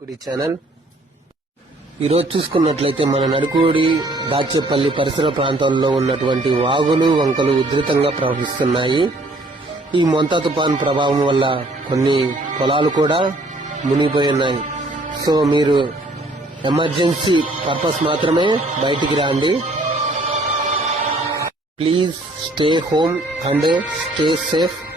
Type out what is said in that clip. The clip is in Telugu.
కుడి ఛానల్. ఈరోజు చూసుకున్నట్లయితే మన నడుకూడి దాచేపల్లి పరిసర ప్రాంతాల్లో ఉన్నటువంటి వాగులు వంకలు ఉధృతంగా ప్రవహిస్తున్నాయి. ఈ మొంతా తుఫాన్ ప్రభావం వల్ల కొన్ని పొలాలు కూడా మునిగిపోయి ఉన్నాయి. సో మీరు ఎమర్జెన్సీ పర్పస్ మాత్రమే బయటికి రాండి. Please stay home and stay safe.